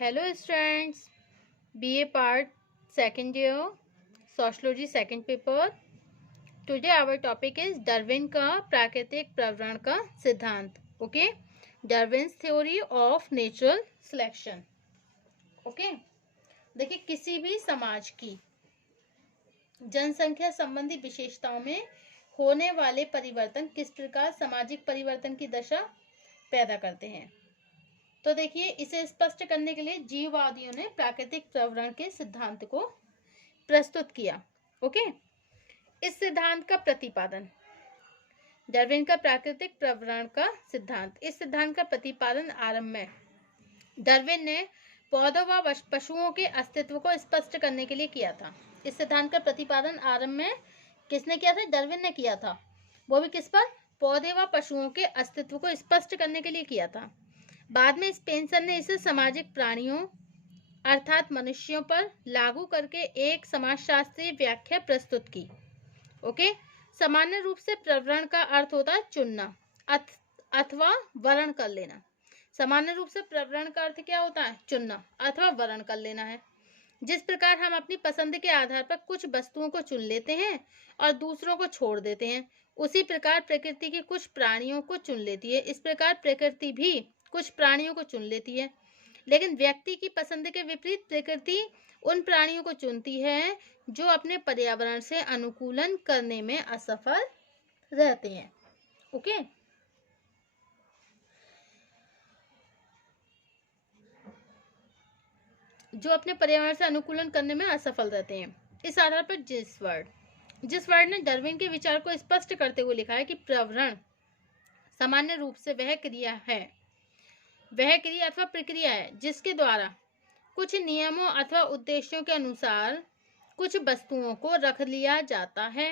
Hello students, BA part second year, Sociology second paper. Today our topic is Darwin का प्राकृतिक प्रवरण का सिद्धांत. Okay, Darwin's theory of natural selection. Okay, देखिए किसी भी समाज की जनसंख्या संबंधी विशेषताओं में होने वाले परिवर्तन किस प्रकार सामाजिक परिवर्तन की दशा पैदा करते हैं. तो देखिए इसे स्पष्ट करने के लिए जीववादियों ने प्राकृतिक प्रवरण के सिद्धांत को प्रस्तुत किया. ओके, इस सिद्धांत का प्रतिपादन डार्विन का प्राकृतिक प्रवरण का सिद्धांत. इस सिद्धांत का प्रतिपादन आरंभ में डार्विन ने पौधों व पशुओं के अस्तित्व को स्पष्ट करने के लिए किया था. इस सिद्धांत का प्रतिपादन आरंभ में किसने किया था? डार्विन ने किया था. वो भी किस पर? पौधे व पशुओं के अस्तित्व को स्पष्ट करने के लिए किया था. बाद में स्पेंसर ने इसे सामाजिक प्राणियों अर्थात मनुष्यों पर लागू करके एक समाजशास्त्रीय व्याख्या प्रस्तुत की. ओके, सामान्य रूप से प्रवरण का अर्थ होता है चुनना अथवा वर्ण कर लेना. सामान्य रूप से प्रवरण का अर्थ क्या होता है? चुनना अथवा वर्ण कर लेना है. जिस प्रकार हम अपनी पसंद के आधार पर कुछ वस्तुओं को चुन लेते हैं और दूसरों को छोड़ देते हैं, उसी प्रकार प्रकृति की कुछ प्राणियों को चुन लेती है. इस प्रकार प्रकृति भी कुछ प्राणियों को चुन लेती है, लेकिन व्यक्ति की पसंद के विपरीत प्रकृति उन प्राणियों को चुनती है जो अपने पर्यावरण से अनुकूलन करने में असफल रहते हैं. ओके, जो अपने पर्यावरण से अनुकूलन करने में असफल रहते हैं. इस आधार पर जिस वर्ड ने डार्विन के विचार को स्पष्ट करते हुए लिखा है कि प्रवरण सामान्य रूप से वह क्रिया अथवा प्रक्रिया है जिसके द्वारा कुछ नियमों अथवा उद्देश्यों के अनुसार कुछ वस्तुओं को रख लिया जाता है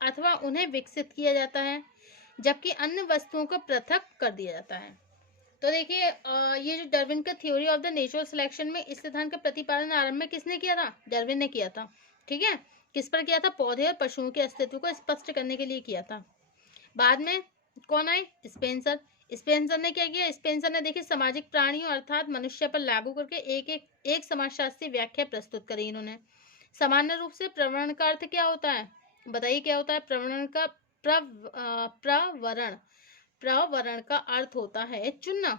अथवा उन्हें विकसित किया जाता है, जबकि अन्य वस्तुओं को पृथक कर दिया जाता है. तो देखिए ये जो डार्विन का theory of the natural selection में इस सिद्धांत का प्रतिपादन आरंभ में किसने किया था? डार्विन ने किया था. ठीक है, किस पर किया था? पौधे और पशुओं के अस्तित्व को स्पष्ट करने के लिए किया था. बाद में कौन आए? स्पेंसर ने क्या किया? स्पेंसर ने देखिए सामाजिक प्राणियों अर्थात मनुष्य पर लागू करके एक समाजशास्त्रीय व्याख्या प्रस्तुत करी इन्होंने. सामान्य रूप से प्रवरण का अर्थ क्या होता है? बताइए क्या होता है प्रवरण का? प्रवरण का अर्थ होता है चुनना,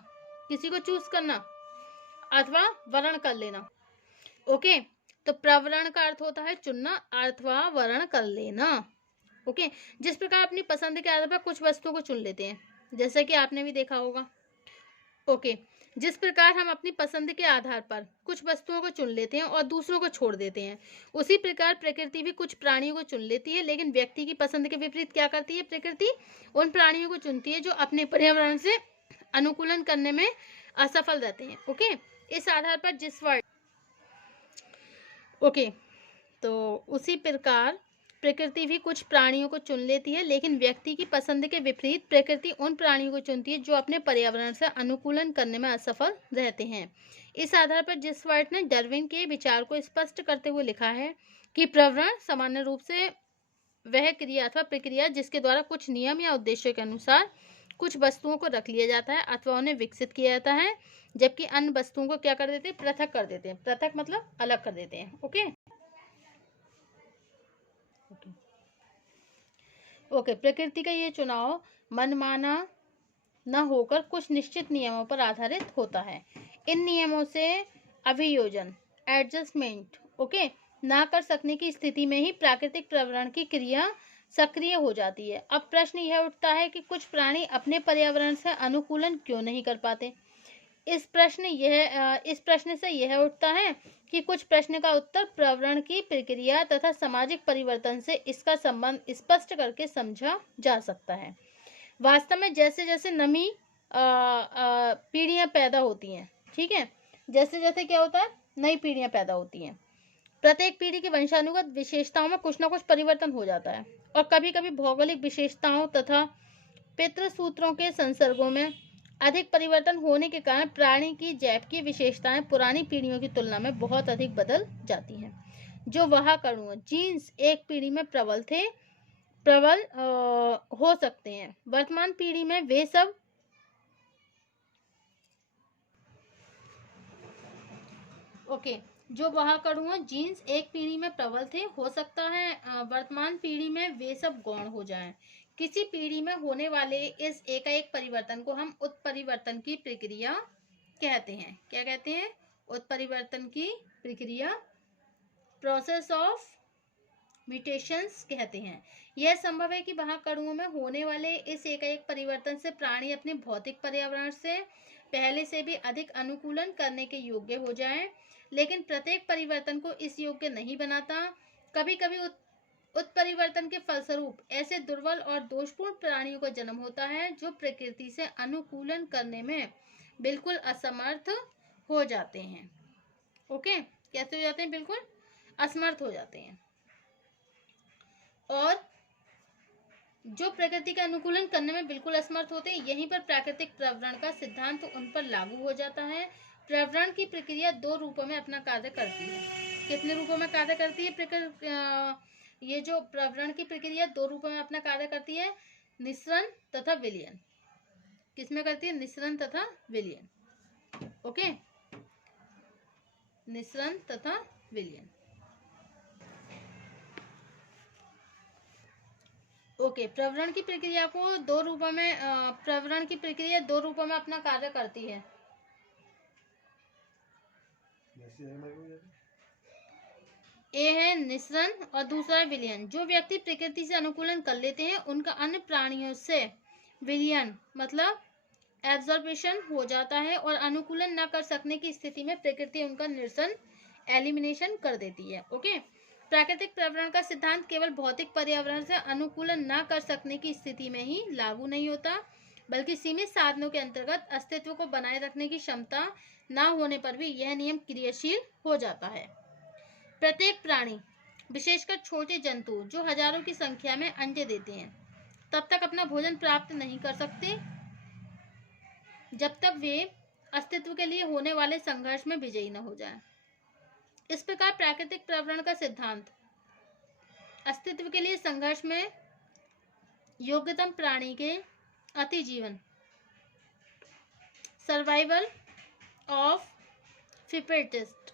किसी को चूज करना अथवा वर्ण कर लेना. ओके, तो प्रवरण का अर्थ होता है चुनना अथवा वर्ण कर लेना. ओके, जिस प्रकार अपनी पसंद के आधार पर कुछ वस्तुओं को चुन लेते हैं, जैसा कि आपने भी देखा होगा. ओके, जिस प्रकार हम अपनी पसंद के आधार पर कुछ वस्तुओं को चुन लेते हैं और दूसरों को छोड़ देते हैं, उसी प्रकार प्रकृति भी कुछ प्राणियों को चुन लेती है, लेकिन व्यक्ति की पसंद के विपरीत क्या करती है? प्रकृति उन प्राणियों को चुनती है जो अपने पर्यावरण से अनुकूलन करने में असफल रहते हैं. ओके, इस आधार पर तो उसी प्रकार प्रकृति भी कुछ प्राणियों को चुन लेती है, लेकिन व्यक्ति की पसंद के विपरीत प्रकृति उन प्राणियों को चुनती है जो अपने पर्यावरण से अनुकूलन करने में असफल रहते हैं. इस आधार पर जिसवर्ट ने डार्विन के विचार को स्पष्ट करते हुए लिखा है कि प्रवरण सामान्य रूप से वह क्रिया अथवा प्रक्रिया जिसके द्वारा कुछ नियम या उद्देश्यों के अनुसार कुछ वस्तुओं को रख लिया जाता है अथवा उन्हें विकसित किया जाता है, जबकि अन्य वस्तुओं को क्या कर देते हैं? पृथक कर देते हैं. पृथक मतलब अलग कर देते हैं. ओके, प्रकृति का ये चुनाव मनमाना न होकर कुछ निश्चित नियमों पर आधारित होता है. इन नियमों से अभियोजन एडजस्टमेंट ना कर सकने की स्थिति में ही प्राकृतिक प्रवरण की क्रिया सक्रिय हो जाती है. अब प्रश्न यह उठता है कि कुछ प्राणी अपने पर्यावरण से अनुकूलन क्यों नहीं कर पाते. इस प्रश्न से यह उठता है कि कुछ प्रश्न का उत्तर प्रवरण की प्रक्रिया तथा सामाजिक परिवर्तन से इसका संबंध स्पष्ट करके समझा जा सकता है. वास्तव में जैसे जैसे नई पीढ़ियां पैदा होती हैं, ठीक है, जैसे जैसे क्या होता है? नई पीढ़ियां पैदा होती हैं, प्रत्येक पीढ़ी की वंशानुगत विशेषताओं में कुछ न कुछ परिवर्तन हो जाता है और कभी कभी भौगोलिक विशेषताओं तथा पितृसूत्रों के संसर्गों में अधिक परिवर्तन होने के कारण प्राणी की जैविक विशेषताएं पुरानी पीढ़ियों की तुलना में बहुत अधिक बदल जाती हैं. जो वाहक अणु जीन्स एक पीढ़ी में प्रबल हो सकते हैं, वर्तमान पीढ़ी में वे सब ओके, जो वहाकड़ुओं जीन्स एक पीढ़ी में प्रबल थे, हो सकता है वर्तमान पीढ़ी में वे सब गौण हो जाएं। किसी पीढ़ी में होने वाले इस एकाएक परिवर्तन को हम उत्परिवर्तन की प्रक्रिया कहते हैं। क्या कहते हैं? उत्परिवर्तन की प्रक्रिया, प्रोसेस ऑफ म्यूटेशंस कहते हैं। यह संभव है कि वहाकड़ुओं में होने वाले इस एकाएक परिवर्तन से प्राणी अपने भौतिक पर्यावरण से पहले से भी अधिक अनुकूलन करने के योग्य हो जाएं, लेकिन प्रत्येक परिवर्तन को इस योग्य नहीं बनाता। कभी कभी उत्परिवर्तन के फलस्वरूप ऐसे दुर्बल और दोषपूर्ण प्राणियों का जन्म होता है जो प्रकृति से अनुकूलन करने में बिल्कुल असमर्थ हो जाते हैं। ओके, कैसे हो जाते हैं? बिल्कुल असमर्थ हो जाते हैं, और जो प्रकृति का अनुकूलन करने में बिल्कुल असमर्थ होते हैं, यहीं पर प्राकृतिक प्रवरण का सिद्धांत उन पर लागू हो जाता है। प्रवरण की प्रक्रिया दो रूपों में अपना कार्य करती है। कितने रूपों में कार्य करती है? ये जो प्रवरण की प्रक्रिया दो रूपों में अपना कार्य करती है, निःसरण तथा विलयन। किसमें करती है? निःसरण तथा विलयन। ओके, निःसरण तथा विलयन। ओके, प्रवरण की प्रक्रिया को दो रूपों में प्रवरण की प्रक्रिया दो रूपों में अपना कार्य करती है। ए है निःसरण और दूसरा है विलयन। जो व्यक्ति प्रकृति से अनुकूलन कर लेते हैं उनका अन्य प्राणियों से विलयन मतलब एब्जॉर्प्शन हो जाता है, और अनुकूलन न कर सकने की स्थिति में प्रकृति उनका निरसन एलिमिनेशन कर देती है। ओके, प्राकृतिक प्रवरण का सिद्धांत केवल भौतिक पर्यावरण से अनुकूलन न कर सकने की स्थिति में ही लागू नहीं होता, बल्कि सीमित साधनों के अंतर्गत अस्तित्व को बनाए रखने की क्षमता न होने पर भी यह नियम क्रियाशील हो जाता है। प्रत्येक प्राणी, विशेषकर छोटे जंतु जो हजारों की संख्या में अंडे देते हैं, तब तक अपना भोजन प्राप्त नहीं कर सकते जब तक वे अस्तित्व के लिए होने वाले संघर्ष में विजयी न हो जाएं। इस प्रकार प्राकृतिक प्रवरण का सिद्धांत अस्तित्व के लिए संघर्ष में योग्यतम प्राणी के अतिजीवन, survival of fittest,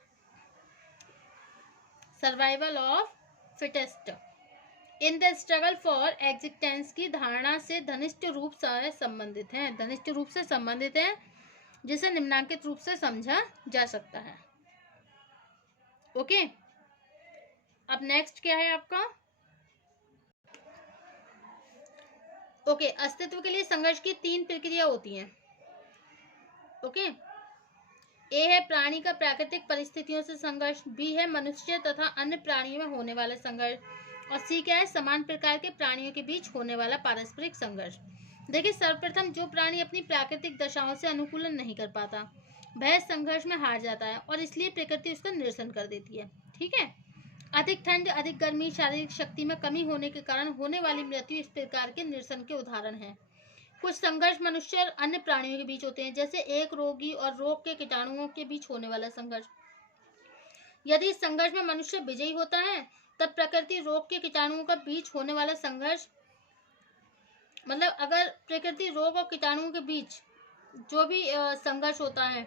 survival of fittest in the struggle for existence की धारणा से घनिष्ठ रूप से संबंधित हैं। घनिष्ठ रूप से संबंधित है, जिसे निम्नांकित रूप से समझा जा सकता है। ओके, अब नेक्स्ट क्या है आपका? ओके, अस्तित्व के लिए संघर्ष की तीन प्रक्रिया होती हैं। ओके, ए है प्राणी का प्राकृतिक परिस्थितियों से संघर्ष, बी है मनुष्य तथा अन्य प्राणियों में होने वाला संघर्ष, और सी क्या है? समान प्रकार के प्राणियों के बीच होने वाला पारस्परिक संघर्ष। देखिए, सर्वप्रथम जो प्राणी अपनी प्राकृतिक दशाओं से अनुकूलन नहीं कर पाता वह संघर्ष में हार जाता है, और इसलिए प्रकृति उसका निरसन कर देती है। ठीक है, अधिक ठंड, अधिक गर्मी, शारीरिक शक्ति में कमी होने के कारण होने वाली मृत्यु इस प्रकार के निरसन के उदाहरण हैं। कुछ संघर्ष मनुष्य और अन्य प्राणियों के बीच होते हैं, जैसे एक रोगी और रोग के कीटाणुओं के बीच होने वाला संघर्ष। यदि इस संघर्ष में मनुष्य विजयी होता है, तब प्रकृति रोग के कीटाणुओं का बीच होने वाला संघर्ष, मतलब अगर प्रकृति रोग और कीटाणुओं के बीच जो भी संघर्ष होता है,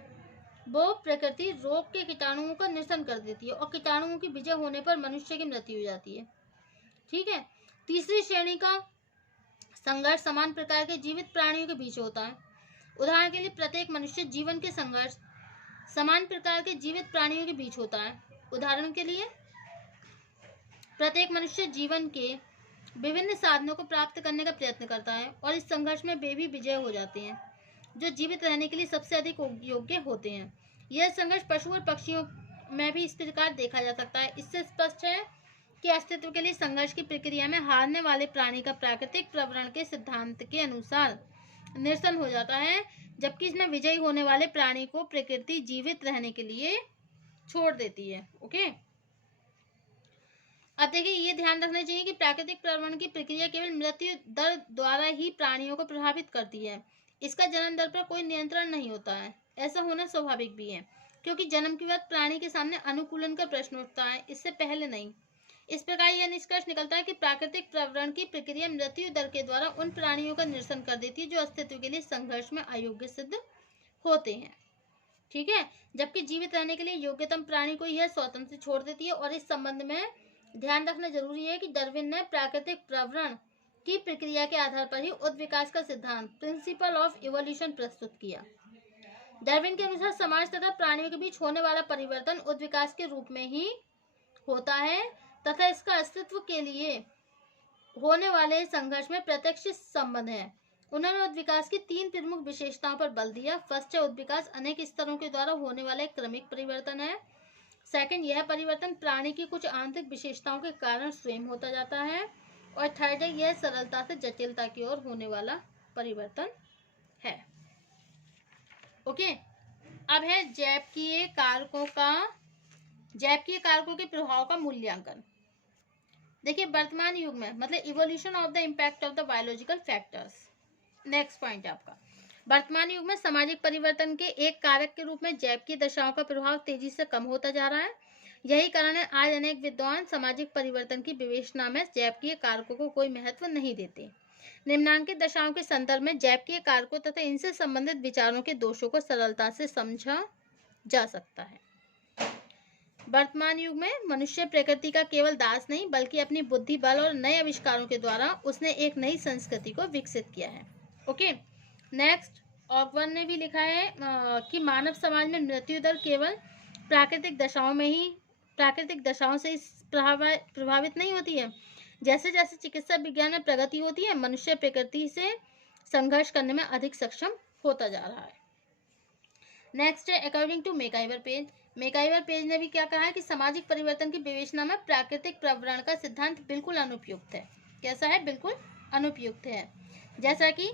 वो प्रकृति रोग के कीटाणुओं का निरसन कर देती है, और कीटाणुओं की विजय होने पर मनुष्य की मृत्यु हो जाती है। ठीक है, तीसरी श्रेणी का संघर्ष समान प्रकार के जीवित प्राणियों के बीच होता है। उदाहरण के लिए, प्रत्येक मनुष्य जीवन के संघर्ष समान प्रकार के जीवित प्राणियों के बीच होता है। उदाहरण के लिए, प्रत्येक मनुष्य जीवन के विभिन्न साधनों को प्राप्त करने का प्रयत्न करता है, और इस संघर्ष में वे भी विजय हो जाते हैं जो जीवित रहने के लिए सबसे अधिक योग्य होते हैं। यह संघर्ष पशु और पक्षियों में भी इस प्रकार देखा जा सकता है। इससे स्पष्ट है कि अस्तित्व के लिए संघर्ष की प्रक्रिया में हारने वाले प्राणी का प्राकृतिक प्रवरण के सिद्धांत के अनुसार निरसन हो जाता है, जबकि इसमें विजयी होने वाले प्राणी को प्रकृति जीवित रहने के लिए छोड़ देती है। ओके, अब देखिए, ये ध्यान रखना चाहिए कि प्राकृतिक प्रवरण की प्रक्रिया केवल मृत्यु दर द्वारा ही प्राणियों को प्रभावित करती है। इसका जन्म दर पर कोई नियंत्रण नहीं होता है। ऐसा होना स्वाभाविक भी है, क्योंकि जन्म के बाद प्राणी के सामने अनुकूलन का प्रश्न उठता है, इससे पहले नहीं। इस प्रकार यह निष्कर्ष निकलता है कि प्राकृतिक प्रवरण की प्रक्रिया मृत्यु दर के द्वारा उन प्राणियों का निरसन कर देती है जो अस्तित्व के लिए संघर्ष में अयोग्य सिद्ध होते हैं। ठीक है, जबकि जीवित रहने के लिए योग्यतम प्राणी को यह स्वतंत्र छोड़ देती है। और इस संबंध में ध्यान रखना जरूरी है कि डार्विन ने प्राकृतिक प्रवरण की प्रक्रिया के आधार पर ही उत्विकास का सिद्धांत, प्रिंसिपल ऑफ इवोल्यूशन, प्रस्तुत किया। डार्विन के अनुसार समाज तथा प्राणियों के बीच होने वाला परिवर्तन उत्विकास के रूप में ही होता है तथा इसका अस्तित्व के लिए होने वाले संघर्ष में प्रत्यक्ष संबंध है। उन्होंने उत्विकास की 3 प्रमुख विशेषताओं पर बल दिया। फर्स्ट है, उत्विकास अनेक स्तरों के द्वारा होने वाला एक क्रमिक परिवर्तन है। सेकंड, यह परिवर्तन प्राणी की कुछ आंतरिक विशेषताओं के कारण स्वयं होता जाता है। और थर्ड है, यह सरलता से जटिलता की ओर होने वाला परिवर्तन है। ओके, अब है जैविकीय कारकों के प्रभाव का मूल्यांकन। देखिए, वर्तमान युग में मतलब evolution of the impact of the biological factors. Next point है आपका, वर्तमान युग में सामाजिक परिवर्तन के एक कारक के रूप में जैविकीय दशाओं का प्रभाव तेजी से कम होता जा रहा है। यही कारण है आज अनेक विद्वान सामाजिक परिवर्तन की विवेचना में जैविकीय कारकों को कोई महत्व नहीं देते। निम्नांकित दशाओं के संदर्भ में जैविकीय कारकों तथा इनसे संबंधित विचारों के दोषों को सरलता से समझा जा सकता है। वर्तमान युग में मनुष्य प्रकृति का केवल दास नहीं बल्कि अपनी बुद्धि, बल और नए आविष्कारों के द्वारा उसने एक नई संस्कृति को विकसित किया है। ओके, नेक्स्ट, ऑकवर्न ने भी लिखा है कि मानव समाज में मृत्यु दर केवल प्राकृतिक दशाओं से प्रभावित नहीं होती है। जैसे जैसे चिकित्सा विज्ञान में प्रगति होती है, मनुष्य प्रकृति से संघर्ष करने में अधिक सक्षम होता जा रहा है। नेक्स्ट है, अकॉर्डिंग टू मैकआइवर पेज ने भी क्या कहा है कि सामाजिक परिवर्तन की विवेचना में प्राकृतिक प्रवरण का सिद्धांत बिल्कुल अनुपयुक्त है। कैसा है? बिल्कुल अनुपयुक्त है। जैसा कि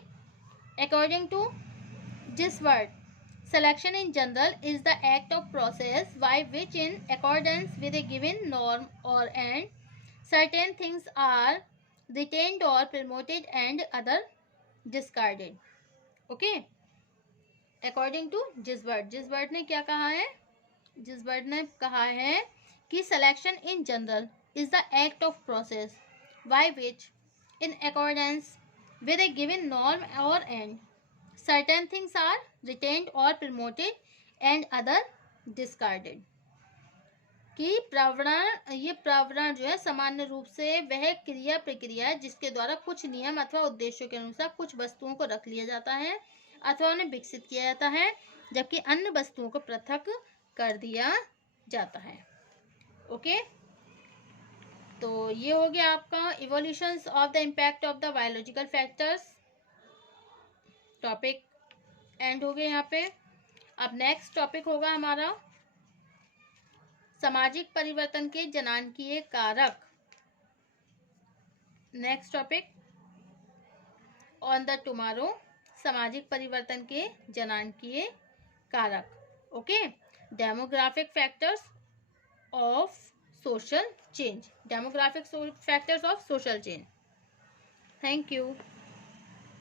अकॉर्डिंग टू जिसवर्ट, selection in general is the act of process by which, in accordance with a given norm or end, certain things are retained or promoted and other discarded. Okay, according to जिसवर्ट ने क्या कहा है? जिसवर्ट ने कहा है कि selection in general is the act of process by which, in accordance with a given norm or end, certain things are retained or promoted and other discarded. कि ये प्रावरण जो है सामान्य रूप से वह क्रिया प्रक्रिया है जिसके द्वारा कुछ नियम अथवा उद्देश्यों के अनुसार कुछ वस्तुओं को रख लिया जाता है अथवा उन्हें विकसित किया जाता है, जबकि अन्य वस्तुओं को पृथक कर दिया जाता है। ओके, तो ये हो गया आपका evolutions of the impact of the biological factors. Topic and हो गए यहाँ पे। अब नेक्स्ट टॉपिक होगा हमारा सामाजिक परिवर्तन के जनांकीय कारक। Next topic on the tomorrow, सामाजिक परिवर्तन के जनांकीय कारक। Okay, demographic factors of social change, demographic factors of social change. Thank you.